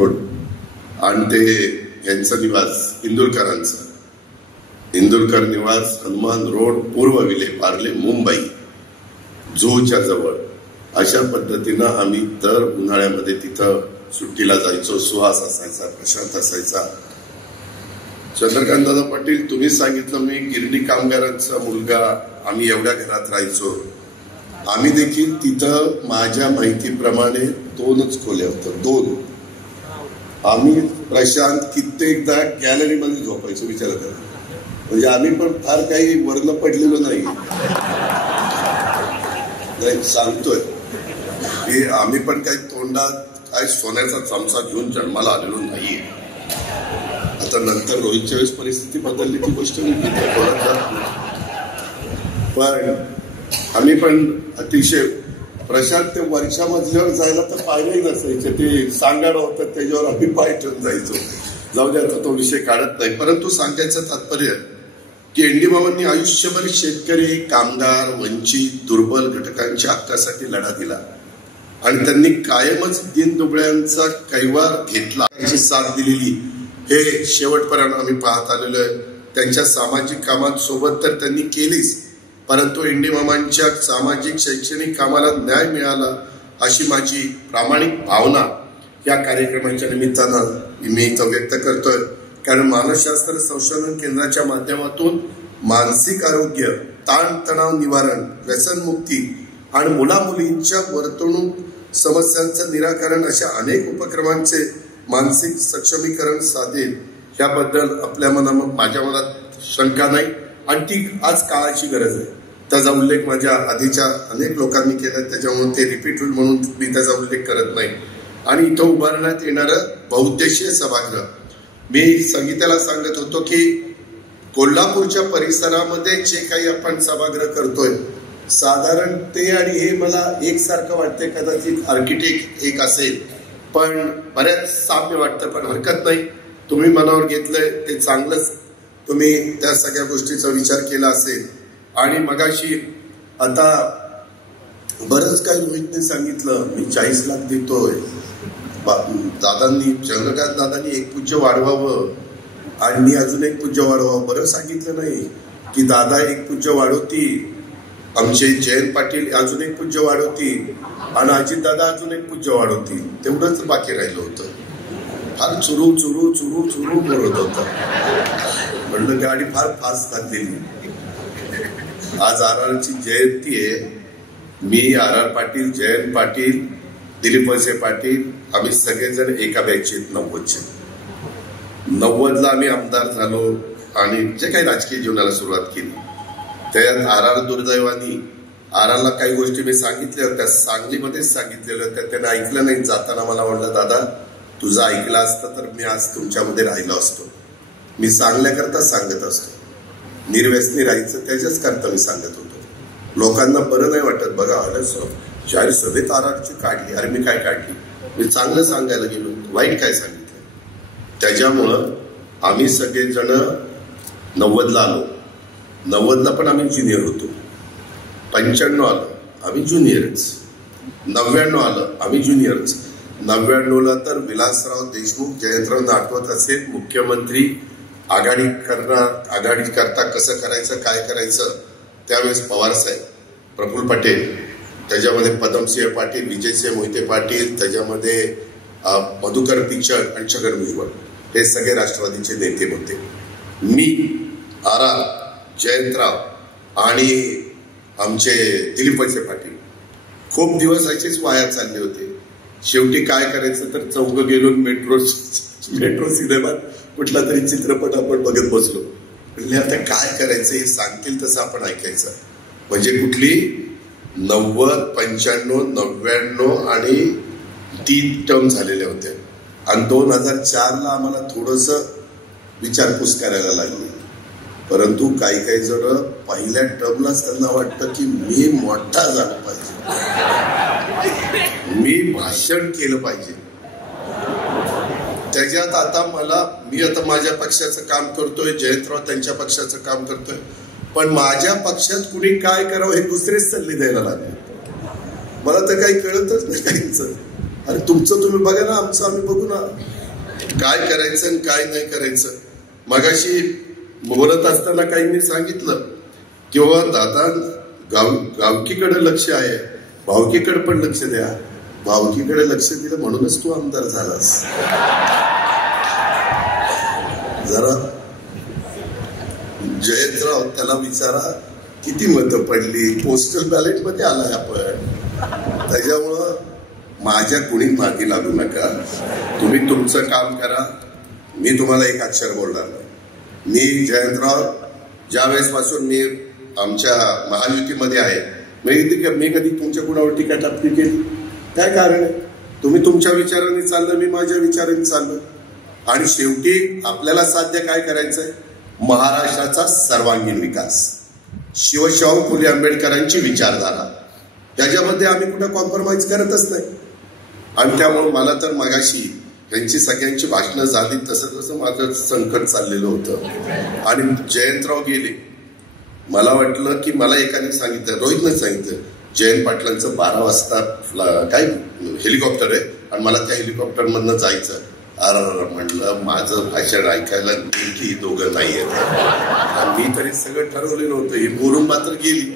Road आणि ते यांचं निवास इंदुरकर निवास हनुमान रोड, पूर्व विले पार्ले, मुंबई झूच्या जवळ. अशा पद्धतीनं आम्ही दर उन्हाळ्यामध्ये तिथं सुट्टीला जायचो. सुहास असायचा, प्रशांत असायचा. चंद्रकांत दादा पाटील, तुम्ही सांगितलं मी गिरणी कामगारांचा मुलगा, आम्ही एवढ्या घरात राहायचो. आम्ही देखील तिथं माझ्या माहितीप्रमाणे 2च खोल्या होत्या, 2. आम्ही प्रशांत कित्येकदा गॅलरीमध्ये झोपायचो. विचार करा, म्हणजे आम्ही पण फार काही वर्ण पडलेलो नाही. सांगतोय की आम्ही पण काही तोंडात काय सोन्याचा चमचा घेऊन जन्माला आलेलो नाहीये. आता नंतर रोहितच्या वेळेस परिस्थिती बदलली, ती गोष्ट पण आम्ही पण अतिशय प्रशांत ते वर्षा मजल्यावर जायला तर पायही नसायचे. ते सांगाडं होतं, त्याच्यावर आम्ही पाय ठेवून जायचो. जाऊ द्या, तो विषय काढत नाही. परंतु सांगायचं तात्पर्य की एनडी मामांनी आयुष्यभर शेतकरी, कामगार, वंचित, दुर्बल घटकांच्या हक्कासाठी लढा दिला आणि त्यांनी कायमच दीनदुबळ्यांचा कैवार घेतला, त्यांची साथ दिलेली हे शेवटपर्यंत आम्ही पाहत आलेलो आहे. त्यांच्या सामाजिक कामात सोबत तर त्यांनी केलीच, परंतु एनडी मामांच्या सामाजिक शैक्षणिक कामाला न्याय मिळाला अशी माझी प्रामाणिक भावना या कार्यक्रमाच्या निमित्तानं मी इथं व्यक्त करतोय. कारण मानसशास्त्र संशोधन केंद्राच्या माध्यमातून मानसिक आरोग्य, ताणतणाव निवारण, व्यसनमुक्ती आणि मुलामुलींच्या वर्तणूक समस्यांचं निराकरण अशा अनेक उपक्रमांचे मानसिक सक्षमीकरण साधेल याबद्दल माझ्या मनात शंका नाही आणि ती आज काळाची गरज आहे. त्याचा उल्लेख माझ्या आधीच्या अनेक लोकांनी केला, त्याच्यामुळे ते रिपीट होईल म्हणून मी त्याचा उल्लेख करत नाही. आणि इथं उभारण्यात येणारं बहुउद्देशीय सभागृह, मी संगीताला सांगत होतो की कोल्हापूरच्या परिसरामध्ये जे काही आपण सभागृह करतोय, साधारण ते आणि हे मला एकसारखं वाटते. कदाचित आर्किटेक्ट एक असेल, पण बऱ्याच साम्य वाटतं. पण हरकत नाही, तुम्ही मनावर घेतलंय ते चांगलंच. तुम्ही त्या सगळ्या गोष्टीचा विचार केला असेल. आणि मगाशी आता बरंच काही रोहितने सांगितलं, मी 40 लाख देतोय. दादांनी, चंद्रकांत दादांनी एक पूज्य वाढवावं आणि मी अजून एक पूज्य वाढवावं. बरं सांगितलं नाही की दादा एक पूज्य वाढवतील, आमचे जयंत पाटील अजून एक पूज्य वाढवतील आणि अजित दादा अजून एक पूज्य वाढवतील. तेवढंच बाकी राहिलं होतं. फार चुरू चुरू चुरू चुरू बोलत होतं. म्हणलं गाडी फार फास्ट चाललेली. आज आरआरची जयंती आहे. मी, आर पाटील, जयंत पाटील, दिलीप वळसे पाटील, आम्ही सगळेजण एका बॅचेत 90ला आम्ही आमदार झालो आणि जे काही राजकीय जीवनाला सुरुवात केली. त्यात आर दुर्दैवानी, आरला काही गोष्टी मी सांगितल्या होत्या, सांगलीमध्येच सांगितलेल्या होत्या. त्याने ऐकलं नाही. जाताना मला म्हटलं, दादा तुझं ऐकलं असतं तर मी आज तुमच्यामध्ये राहिलो असतो. मी सांगण्याकरता सांगत असतो, निर्व्यसनी राहायचं त्याच्याच करता मी सांगत होतो. लोकांना बरं नाही वाटत. बघा, चार सभेत आरची काढली. अरे मी काय काढली? मी चांगलं सांगायला गेलो, वाईट काय सांगितलं? त्याच्यामुळं आम्ही सगळेजण 90ला आलो. 90ला पण आम्ही ज्युनियर होतो. 95 आलं आम्ही ज्युनियरच. 99 आलं आम्ही ज्युनियरच. 99ला तर विलासराव देशमुख, जयंतरावांना आठवत असेल, मुख्यमंत्री आघाडी करता कसं करायचं, काय करायचं, त्यावेळेस पवार साहेब, प्रफुल्ल पटेल, त्याच्यामध्ये पदमसिंह पाटील, विजयसिंह मोहिते पाटील, त्याच्यामध्ये मधुकर पिचड आणि छगन भुजबळ, हे सगळे राष्ट्रवादीचे नेते होते. मी, आर, जयंतराव आणि आमचे दिलीप वळसे पाटील खूप दिवस असेच वाया चालले होते. शेवटी काय करायचं तर चौघं गेलो मेट्रो सिनेमात कुठला तरी चित्रपट आपण बघत बसलो. म्हणजे आता काय करायचं, हे सांगतील तसं आपण ऐकायचं. म्हणजे कुठली 90, 95, 99 आणि 3 टर्म झालेल्या होत्या. आणि 2004ला आम्हाला थोडंसं विचारपूस करायला लागली. परंतु काही जण पहिल्या टर्मलाच त्यांना वाटतं की मी मोठा झाला पाहिजे, मी भाषण केलं पाहिजे. त्याच्यात आता मी आता माझ्या पक्षाचं काम करतोय, जयंतराव त्यांच्या पक्षाचं काम करतोय, पण माझ्या पक्षात कुणी काय करावं हे दुसरेच सल्ले द्यायला लागले. मला तर काही कळतच नाही काहीच. अरे तुमचं तुम्ही बघा ना, आमचं आम्ही बघू ना, काय करायचं आणि काय नाही करायचं. मगाशी बोलत असताना काहींनी सांगितलं किंवा दादा गावकीकडे लक्ष आहे, भावकीकडे पण लक्ष द्या. भावकीकडे लक्ष दिलं म्हणूनच तू आमदार झालास. जरा जयंतराव त्याला विचारा किती मतं पडली, पोस्टल बॅलेट मध्ये आलाय आपण. त्याच्यामुळं माझ्या कुणी मागे लागू नका. तुम्ही तुमचं काम करा. मी तुम्हाला एक अक्षर बोलणार नाही. मी जयंतराव ज्यावेळेस पासून मी आमच्या महायुतीमध्ये आहे, मी कधी तुमच्या कुणावर टीका टापणी केली? काय कारण आहे? तुम्ही तुमच्या विचाराने चाललं, मी माझ्या विचाराने चाललो. आणि शेवटी आपल्याला साध्य काय करायचंय? महाराष्ट्राचा सर्वांगीण विकास, शिवशाहू फुले आंबेडकरांची विचारधारा, त्याच्यामध्ये आम्ही कुठं कॉम्प्रोमाइज करतच नाही. आणि त्यामुळे मला तर मगाशी त्यांची सगळ्यांची भाषणं झाली तसं तसं माझं संकट चाललेलं होतं. आणि जयंतराव गेले. मला वाटलं की मला एकाने सांगितलं, रोहितनं सांगितलं, जयंत पाटलांचं 12 वाजता काय हेलिकॉप्टर आहे आणि मला त्या हेलिकॉप्टरमधनं जायचं. अरे म्हणलं, माझं भाषण ऐकायला नेमकी दोघं नाही आहेत. मी तरी सगळं ठरवलेलं होतं. हे बोलून मात्र गेली.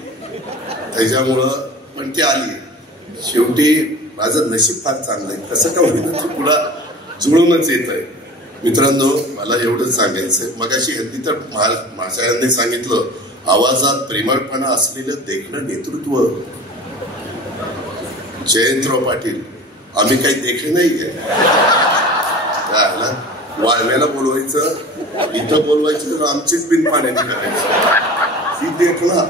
त्याच्यामुळं पण ती आली. शेवटी माझं नशीब फार चांगलं आहे. कसं का होईना ते पुढा जुळूनच येत आहे. मित्रांनो, मला एवढंच सांगायचं, मगाशी ह्यांनी तर मासायांनी सांगितलं, आवाजात प्रेमळपणा असलेलं देखणं नेतृत्व. जयंतराव पाटील, आम्ही काही देखणे नाहीये. वाळव्याला बोलवायचं, इथं बोलवायचं, आमचीच बिन पाण्याची करायची. ही देखणा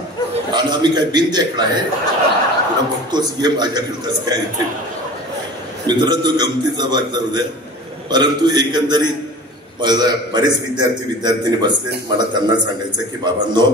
आणि आम्ही काय बिन देखणा आहे? तुला बघतोच, ये माझ्याकडे कसं काय इथे. मित्रांनो, गमतीचा भाग जाऊ द्या. परंतु एकंदरीत बरेच विद्यार्थी विद्यार्थिनी बसले. मला त्यांना सांगायचं की बाबांनो,